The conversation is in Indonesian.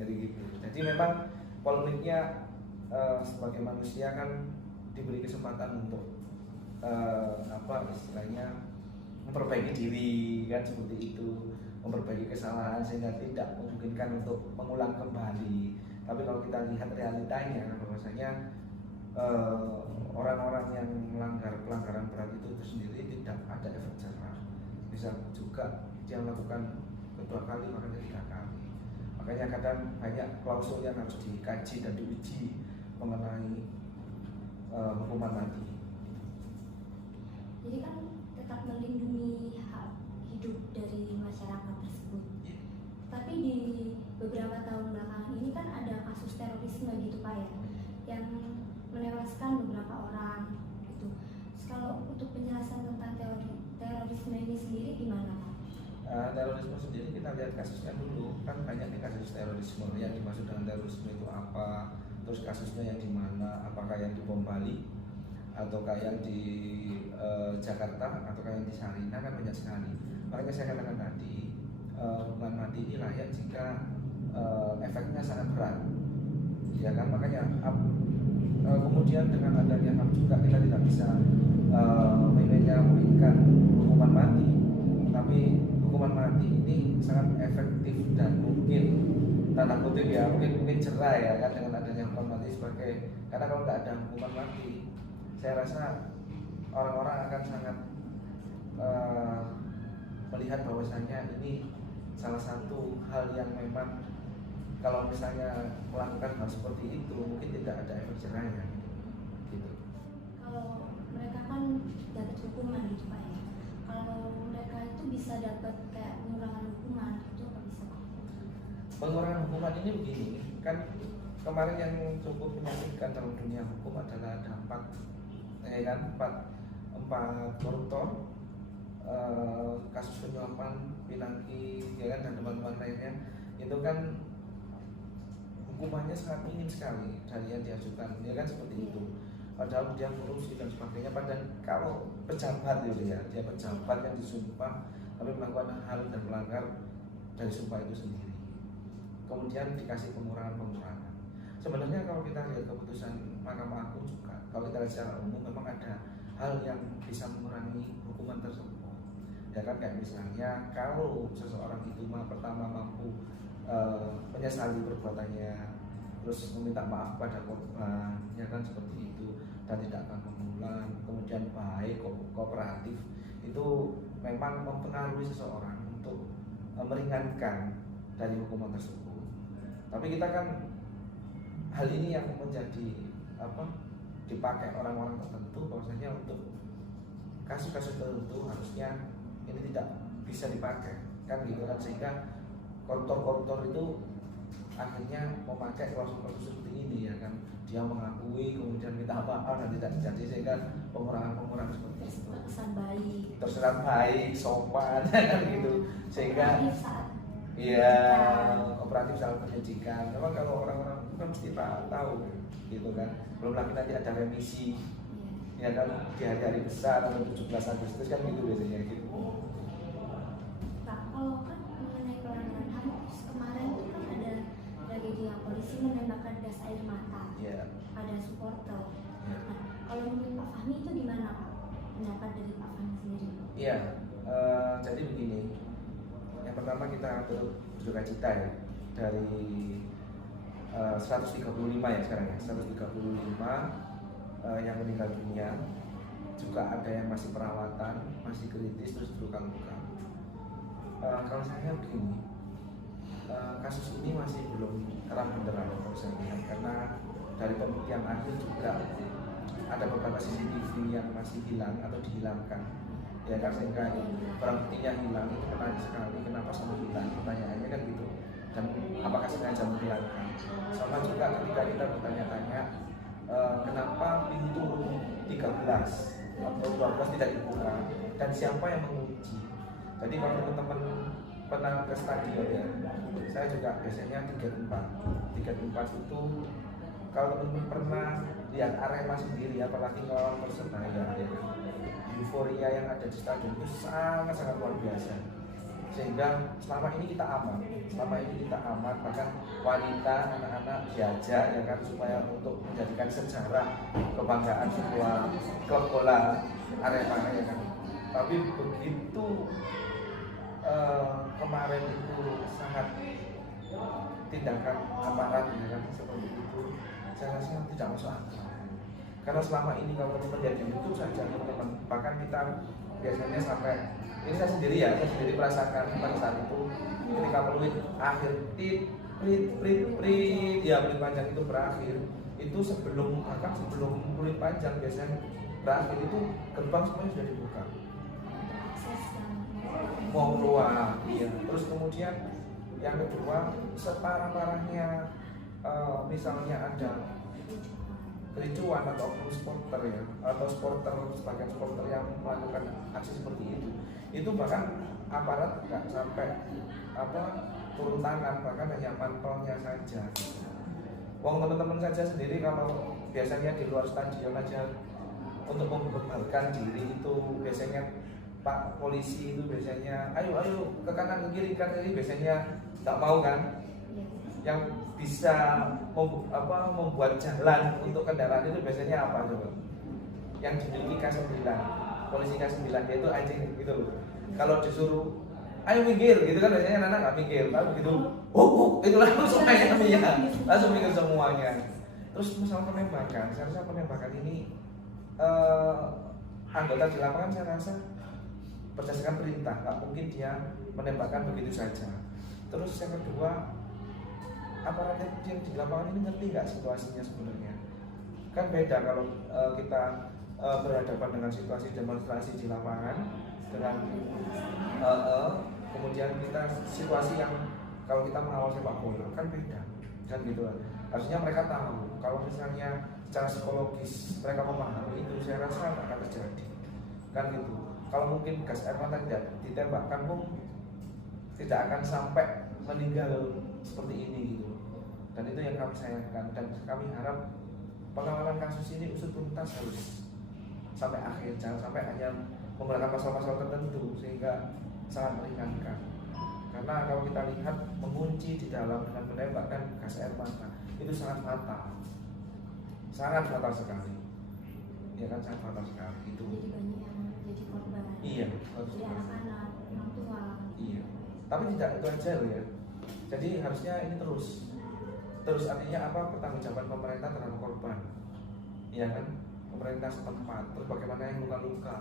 Jadi gitu. Jadi memang polemiknya sebagai manusia kan diberi kesempatan untuk istilahnya memperbaiki diri kan, seperti itu, memperbaiki kesalahan sehingga tidak memungkinkan untuk mengulang kembali. Tapi kalau kita lihat realitanya bahwasanya orang-orang yang melanggar pelanggaran berat itu sendiri tidak ada efek jerah. Bisa juga dia melakukan kedua kali, makanya 3 kali. Makanya kadang banyak klausul yang harus dikaji dan diuji mengenai hukuman mati. Jadi kan tetap melindungi hak hidup dari masyarakat tersebut. Tapi di beberapa tahun belakangan ini kan ada kasus terorisme gitu Pak ya, yang menewaskan beberapa orang gitu. Terus kalau untuk penjelasan tentang terorisme ini sendiri gimana Pak? Terorisme sendiri kita lihat kasusnya dulu, kan banyak nih kasus terorisme. Yang dimaksud dengan terorisme itu apa, terus kasusnya yang di mana, apakah yang di Bom Bali ataukah yang di Jakarta ataukah yang di Sarina, kan banyak sekali. Makanya saya katakan tadi hukuman mati ini layak jika efeknya sangat berat, ya kan. Makanya kemudian dengan adanya HAM juga kita tidak bisa menyampaikan hukuman mati, tapi hukuman mati ini sangat efektif dan mungkin tanda kutip ya mungkin cerah ya kan dengan adanya hukuman mati sebagai, karena kalau tidak ada hukuman mati saya rasa orang-orang akan sangat melihat bahwasanya ini salah satu hal yang memang kalau misalnya melakukan hal seperti itu mungkin tidak ada efek jerahnya gitu. Kalau mereka kan dapat hukuman gitu Pak ya, kalau mereka itu bisa dapat kayak pengurangan hukuman itu apa bisa Pak? Pengurangan hukuman ini begini kan, kemarin yang cukup menyakitkan dalam dunia hukum adalah ada empat koruptor, kasus penyuapan Pinangki ya kan, dan teman-teman lainnya itu kan hukumannya sangat minim sekali dari yang diajukan ya kan, seperti itu. Padahal dia korupsi dan sebagainya. Padahal kalau pejabat gitu ya, dia pejabat yang disumpah tapi melakukan hal dan melanggar dari sumpah itu sendiri, kemudian dikasih pengurangan. Sebenarnya kalau kita lihat keputusan Mahkamah Agung juga, kalau kita lihat secara umum memang ada hal yang bisa mengurangi hukuman tersebut. Ya kan, kayak misalnya kalau seseorang itu pertama mampu menyesali perbuatannya, terus meminta maaf pada korban, ya kan, seperti itu, dan tidak akan mengulang, kemudian baik, kooperatif, itu memang mempengaruhi seseorang untuk meringankan dari hukuman tersebut. Tapi kita kan hal ini yang menjadi dipakai orang-orang tertentu, bahwasanya untuk kasus-kasus tertentu harusnya ini tidak bisa dipakai kan gitu kan, sehingga koruptor-koruptor itu akhirnya memakai klausul-klausul seperti ini ya kan, dia mengakui kemudian minta maaf dan tidak jadi, sehingga pengurangan seperti itu terkesan baik, sopan kan gitu, sehingga iya kooperatif saat pendidikan. Memang kalau orang-orang kan mesti tahu gitu kan, belum lagi nanti ada remisi ya kan di hari-hari besar atau 17 Agustus kan gitu biasanya gitu. Pak, kalau kan mengenai pelanggaran HAM kemarin itu kan ada tragedi yang polisi menembakkan gas air mata pada supporter. Nah, kalau menurut Pak Fahmi itu gimana Pak? Pendapat dari Pak Fahmi sendiri? Iya, jadi begini. Yang pertama kita berduka cita ya dari 135 ya sekarang ya, 135 yang meninggal dunia, juga ada yang masih perawatan, masih kritis, terus luka-luka. Kalau saya begini, kasus ini masih belum terang benderang kalau saya lihat, karena dari pembuktian akhir juga ada beberapa CCTV yang masih hilang atau dihilangkan ya kan, sehingga barang buktinya hilang. Itu menarik sekali, kenapa sampai hilang, pertanyaannya kan gitu, dan apakah sengaja menghilangkan. Sama juga ketika kita bertanya-tanya kenapa pintu 13 atau 12 tidak dibuka dan siapa yang menguji. Jadi kalau teman-teman pernah ke stadion ya, saya juga biasanya tiket 4 itu kalau teman-teman pernah lihat Arema sendiri, apalagi ngelawan Persebaya ya, euforia yang ada di stadion itu sangat-sangat luar biasa. sehingga selama ini kita aman, bahkan wanita, anak-anak diajak ya kan supaya untuk menjadikan sejarah kebanggaan sebuah klub bola Arema ya kan. Tapi begitu kemarin itu sangat tindakan aparat ya kan seperti itu, saya rasa tidak masuk akal. Karena selama ini kalau teman-teman lihat di YouTube saja teman-teman, bahkan kita biasanya sampai ini saya sendiri merasakan pada saat itu ketika peluit akhir peluit panjang itu berakhir, itu sebelum peluit panjang biasanya berakhir itu gerbang semuanya sudah dibuka mau keluar, iya. Terus kemudian yang kedua, separah-parahnya misalnya ada kericuan atau supporter ya, atau sebagian supporter yang melakukan aksi seperti itu bahkan aparat nggak sampai turun tangan, bahkan hanya pantaunya saja. Wong teman-teman saja sendiri kalau biasanya di luar stadion aja untuk membebalkan diri itu biasanya Pak polisi itu biasanya ayo ke kanan ke kiri biasanya nggak mau kan. Yang bisa membuat jalan untuk kendaraan itu biasanya apa coba? Yang dimiliki K9, polisi K9 dia itu anjing gitu loh. Kalau disuruh ayo minggir gitu kan biasanya anak nggak mikir, tapi begitu itu langsung langsung minggir semuanya. Terus masalah penembakan, saya rasa penembakan ini anggota di lapangan saya rasa berdasarkan perintah, nggak mungkin dia menembakkan begitu saja. Terus yang kedua, aparat yang di lapangan ini ngerti nggak situasinya sebenarnya? Kan beda kalau kita berhadapan dengan situasi demonstrasi di lapangan dengan kemudian kita situasi yang kalau kita mengawal sepak bola kan beda kan gitu kan. Harusnya mereka tahu kalau misalnya secara psikologis mereka memahami itu, saya rasa akan terjadi kan gitu. Kalau mungkin gas air mata tidak ditembakkan pun tidak akan sampai meninggal seperti ini gitu. Dan itu yang kami sayangkan, dan kami harap pengawalan kasus ini usut tuntas harus sampai akhir, jangan sampai hanya menggunakan pasal-pasal tertentu sehingga sangat meringankan. Karena kalau kita lihat mengunci di dalam dengan menembakkan gas air mata itu sangat fatal sekali, ya kan, sangat fatal sekali itu. Jadi banyak yang jadi korban. Iya, jadi anak-anak, orang tua. Iya, tapi tidak itu aja loh ya. Jadi harusnya ini terus artinya apa, pertanggungjawaban pemerintah terhadap korban, ya kan, pemerintah setempat. Terus bagaimana yang luka-luka,